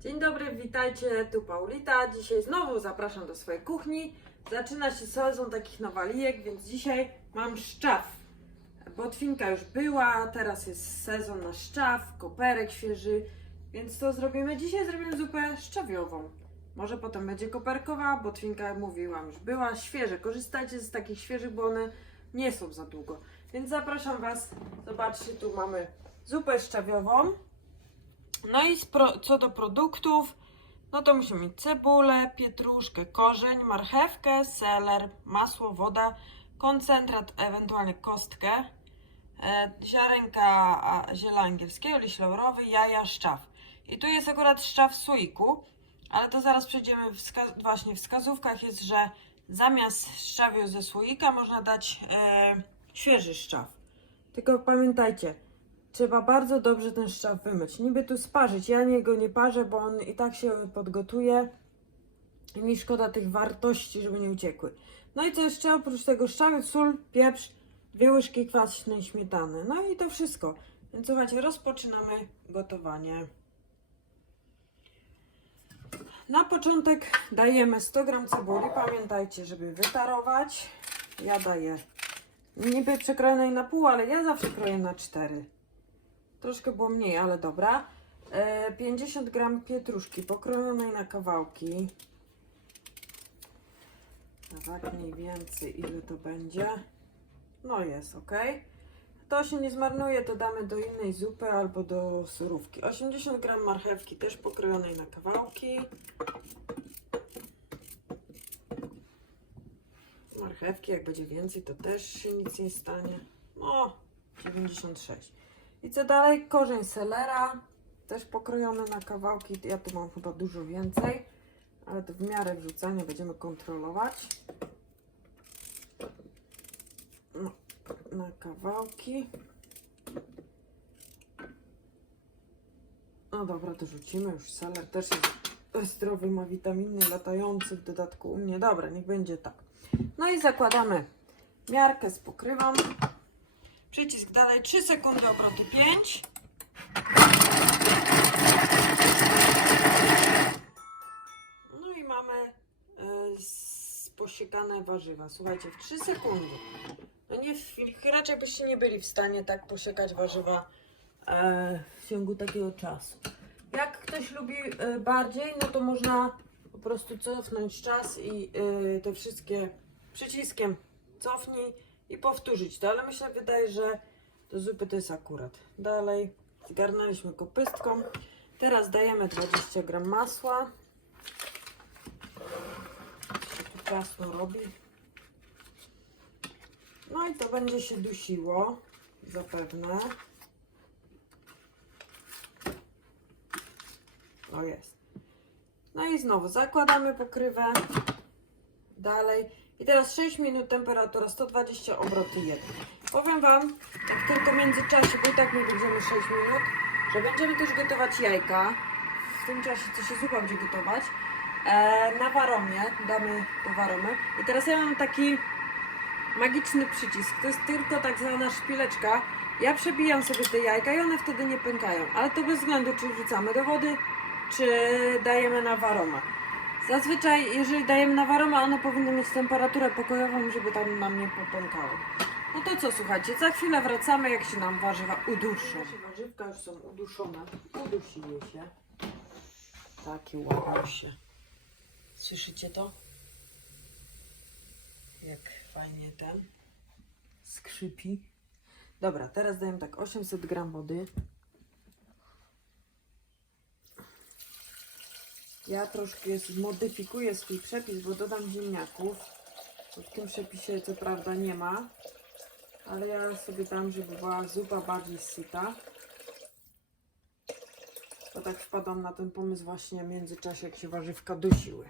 Dzień dobry, witajcie, tu Paulita. Dzisiaj znowu zapraszam do swojej kuchni. Zaczyna się sezon takich nowalijek, więc dzisiaj mam szczaw. Botwinka już była, teraz jest sezon na szczaw, koperek świeży, więc to zrobimy. Dzisiaj zrobimy zupę szczawiową. Może potem będzie koperkowa, botwinka mówiłam już była, świeże. Korzystajcie z takich świeżych, bo one nie są za długo. Więc zapraszam Was, zobaczcie, tu mamy zupę szczawiową. No i co do produktów, no to musimy mieć cebulę, pietruszkę, korzeń, marchewkę, seler, masło, woda, koncentrat, ewentualnie kostkę, e, ziarenka ziela angielskiego, liść laurowy, jaja, szczaw. I tu jest akurat szczaw w ale to zaraz przejdziemy, wska- właśnie w wskazówkach jest, że zamiast szczawiu ze słoika można dać e, świeży szczaw. Tylko pamiętajcie, Trzeba bardzo dobrze ten szczaw wymyć. Niby tu sparzyć. Ja niego nie parzę, bo on i tak się podgotuje. I mi szkoda tych wartości, żeby nie uciekły. No i co jeszcze? Oprócz tego szczawiu, sól, pieprz, dwie łyżki kwaśnej śmietany. No i to wszystko. Więc słuchajcie, rozpoczynamy gotowanie. Na początek dajemy 100 g cebuli. Pamiętajcie, żeby wytarować. Ja daję niby przekrojonej na pół, ale ja zawsze kroję na 4. Troszkę było mniej, ale dobra. E, 50 gram pietruszki pokrojonej na kawałki. Tak mniej więcej ile to będzie. No jest, ok. To się nie zmarnuje, to damy do innej zupy albo do surówki. 80 gram marchewki też pokrojonej na kawałki. Marchewki, jak będzie więcej, to też się nic nie stanie. No, 96. I co dalej? Korzeń selera, też pokrojony na kawałki. Ja tu mam chyba dużo więcej, ale to w miarę wrzucania będziemy kontrolować. No, na kawałki. No dobra, to rzucimy już. Seler też jest zdrowy, ma witaminy latające w dodatku u mnie. Dobra, niech będzie tak. No i zakładamy miarkę z pokrywą. Przycisk dalej 3 sekundy obroty 5. No i mamy s- posiekane warzywa. Słuchajcie, w 3 sekundy. No nie, raczej byście nie byli w stanie tak posiekać warzywa e, w ciągu takiego czasu. Jak ktoś lubi e, bardziej, no to można po prostu cofnąć czas i e, te wszystkie przyciskiem cofnij i powtórzyć to, ale myślę, wydaje, że do zupy to jest akurat. Dalej zgarnęliśmy kopystką. Teraz dajemy 20 gram masła. Się tu ciasno robi. No i to będzie się dusiło, zapewne. O jest. No i znowu zakładamy pokrywę. Dalej. I teraz 6 minut temperatura 120 obroty 1. Powiem Wam, jak tylko w międzyczasie, bo i tak my będziemy 6 minut, że będziemy też gotować jajka. W tym czasie, co się zupa będzie gotować. E, na waromie, damy do waromy. I teraz ja mam taki magiczny przycisk. To jest tylko tak zwana szpileczka. Ja przebijam sobie te jajka i one wtedy nie pękają. Ale to bez względu, czy wrzucamy do wody, czy dajemy na waromę. Zazwyczaj, jeżeli dajemy na waromę, one powinny mieć temperaturę pokojową, żeby tam nam nie popękały. No to co, słuchajcie, za chwilę wracamy, jak się nam warzywa uduszą. Warzywka już są uduszone. Udusiły się. Takie łakosie. Słyszycie to? Jak fajnie ten skrzypi. Dobra, teraz dajemy tak 800 gram wody. Ja troszkę zmodyfikuję swój przepis, bo dodam ziemniaków. W tym przepisie co prawda nie ma. Ale ja sobie dam, żeby była zupa bardziej syta. Bo tak wpadłam na ten pomysł właśnie w międzyczasie, jak się warzywka dusiły.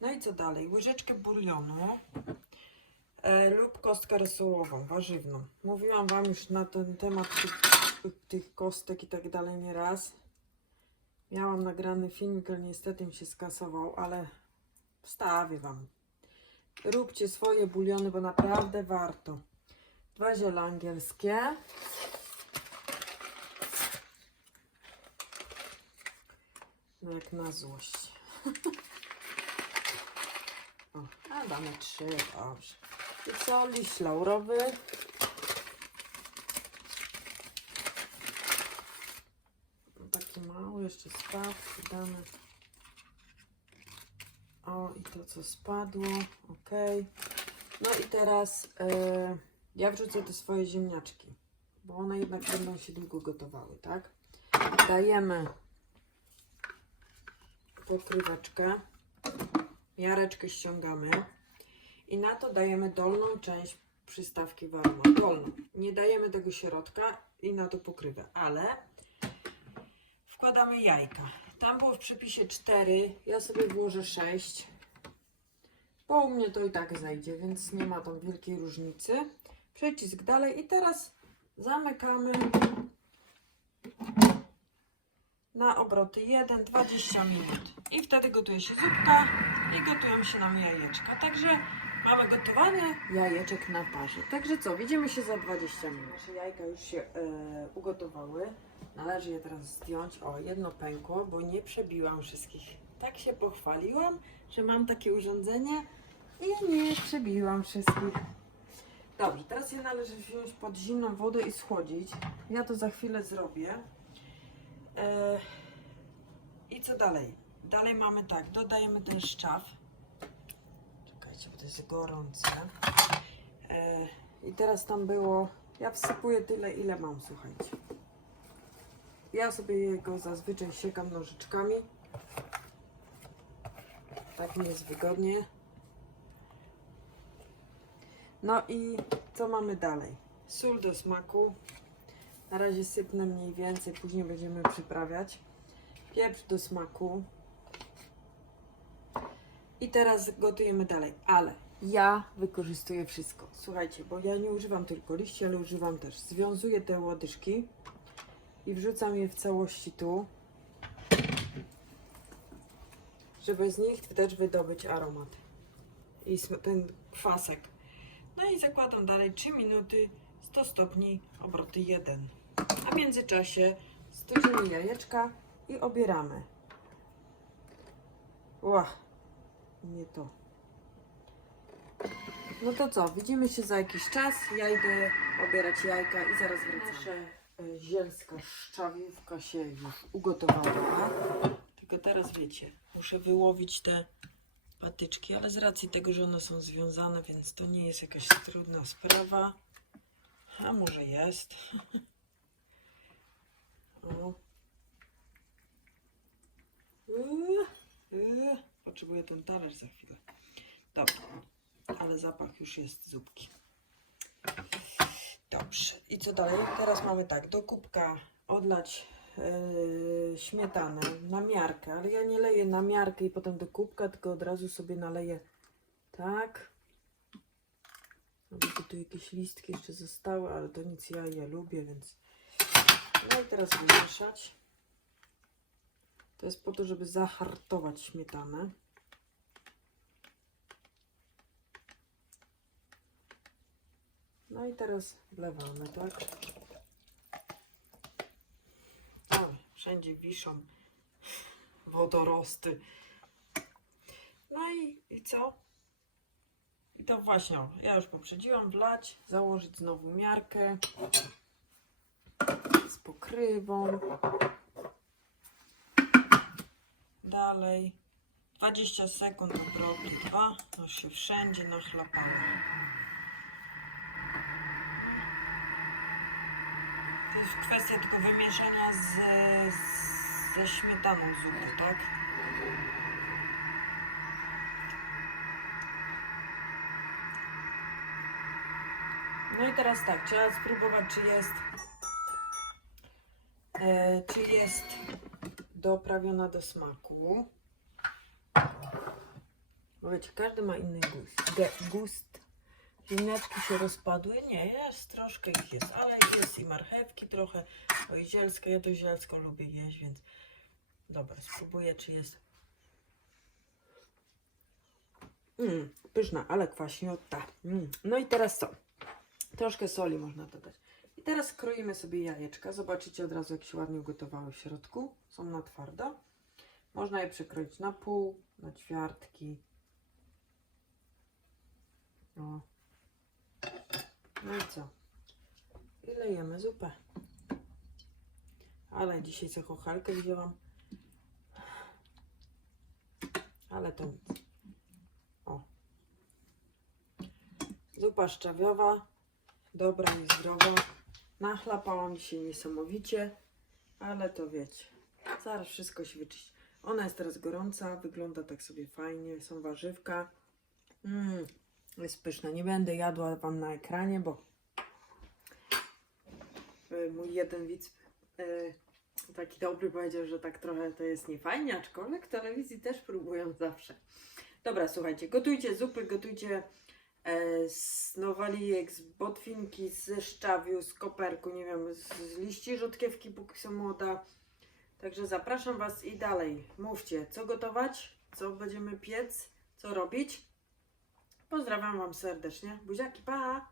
No i co dalej? Łyżeczkę bulionu e, lub kostkę rosołową, warzywną. Mówiłam Wam już na ten temat tych, tych kostek i tak dalej nieraz. Miałam nagrany filmik, ale niestety mi się skasował, ale wstawię Wam. Róbcie swoje buliony, bo naprawdę warto. Dwa ziele angielskie. No jak na złość. o, a damy trzy, dobrze. I co, liść laurowy. Taki mały, jeszcze spadł, damy. O, i to co spadło, ok. No i teraz e, ja wrzucę te swoje ziemniaczki, bo one jednak będą się długo gotowały, tak? Dajemy pokryweczkę, miareczkę ściągamy i na to dajemy dolną część przystawki warma, dolną. Nie dajemy tego środka i na to pokrywę, ale wkładamy jajka. Tam było w przepisie 4, ja sobie włożę 6. Bo u mnie to i tak zajdzie, więc nie ma tam wielkiej różnicy. Przecisk dalej i teraz zamykamy na obroty 1-20 minut. I wtedy gotuje się zupka i gotują się nam jajeczka. Także mamy gotowane jajeczek na parze. Także co, widzimy się za 20 minut. Nasze jajka już się e, ugotowały. Należy je teraz zdjąć. O, jedno pękło, bo nie przebiłam wszystkich. Tak się pochwaliłam, że mam takie urządzenie i nie przebiłam wszystkich. Dobrze, teraz je należy wziąć pod zimną wodę i schłodzić. Ja to za chwilę zrobię. E, I co dalej? Dalej mamy tak, dodajemy ten szczaw. Czekajcie, bo to jest gorące. E, I teraz tam było, ja wsypuję tyle, ile mam, słuchajcie. Ja sobie jego zazwyczaj siekam nożyczkami. Tak mi jest wygodnie. No i co mamy dalej? Sól do smaku. Na razie sypnę mniej więcej, później będziemy przyprawiać. Pieprz do smaku. I teraz gotujemy dalej, ale ja wykorzystuję wszystko. Słuchajcie, bo ja nie używam tylko liści, ale używam też. Związuję te łodyżki i wrzucam je w całości tu, żeby z nich też wydobyć aromat i ten kwasek. No i zakładam dalej 3 minuty, 100 stopni, obroty 1. A w międzyczasie studzimy jajeczka i obieramy. Ła, nie to. No to co, widzimy się za jakiś czas. Ja idę obierać jajka i zaraz wracam. E, zielska szczawiówka się już ugotowała. Tylko teraz wiecie, muszę wyłowić te patyczki, ale z racji tego, że one są związane, więc to nie jest jakaś trudna sprawa. A może jest. O. Potrzebuję ten talerz za chwilę. Dobra, ale zapach już jest zupki. Dobrze, i co dalej? Teraz mamy tak, do kubka odlać yy, śmietanę na miarkę, ale ja nie leję na miarkę i potem do kubka, tylko od razu sobie naleję tak. Aby tu jakieś listki jeszcze zostały, ale to nic, ja je lubię, więc... No i teraz wymieszać. To jest po to, żeby zahartować śmietanę. No i teraz wlewamy, tak? O, wszędzie wiszą wodorosty. No i, i co? I to właśnie, ja już poprzedziłam, wlać, założyć znowu miarkę z pokrywą. Dalej. 20 sekund obroty 2, aż się wszędzie nachlapało. Jest kwestia tylko wymieszania z, ze śmietaną zupy, tak? No i teraz tak, trzeba spróbować, czy jest e, czy jest doprawiona do smaku. Bo wiecie, każdy ma inny gust. Ge- gust. Ziemniaczki się rozpadły? Nie, jest, troszkę ich jest, ale jest i marchewki trochę, o i zielska, ja to zielsko lubię jeść, więc dobra, spróbuję, czy jest mm, pyszna, ale kwaśniota. Mm. No i teraz co? Troszkę soli można dodać. I teraz kroimy sobie jajeczka. Zobaczycie od razu, jak się ładnie ugotowały w środku. Są na twardo. Można je przekroić na pół, na ćwiartki. O. No i co? I lejemy zupę. Ale dzisiaj sobie kochalkę wzięłam. Ale to nic. O. Zupa szczawiowa. Dobra i zdrowa. Nachlapałam się niesamowicie. Ale to wiecie. Zaraz wszystko się wyczyści. Ona jest teraz gorąca. Wygląda tak sobie fajnie. Są warzywka. Mmm. Jest pyszna. Nie będę jadła Wam na ekranie, bo y, mój jeden widz y, taki dobry powiedział, że tak trochę to jest niefajnie, aczkolwiek w telewizji też próbują zawsze. Dobra, słuchajcie, gotujcie zupy, gotujcie e, z nowalijek, z botwinki, ze szczawiu, z koperku, nie wiem, z liści rzodkiewki, póki są młoda. Także zapraszam Was i dalej. Mówcie, co gotować, co będziemy piec, co robić. Pozdrawiam Wam serdecznie. Buziaki, pa!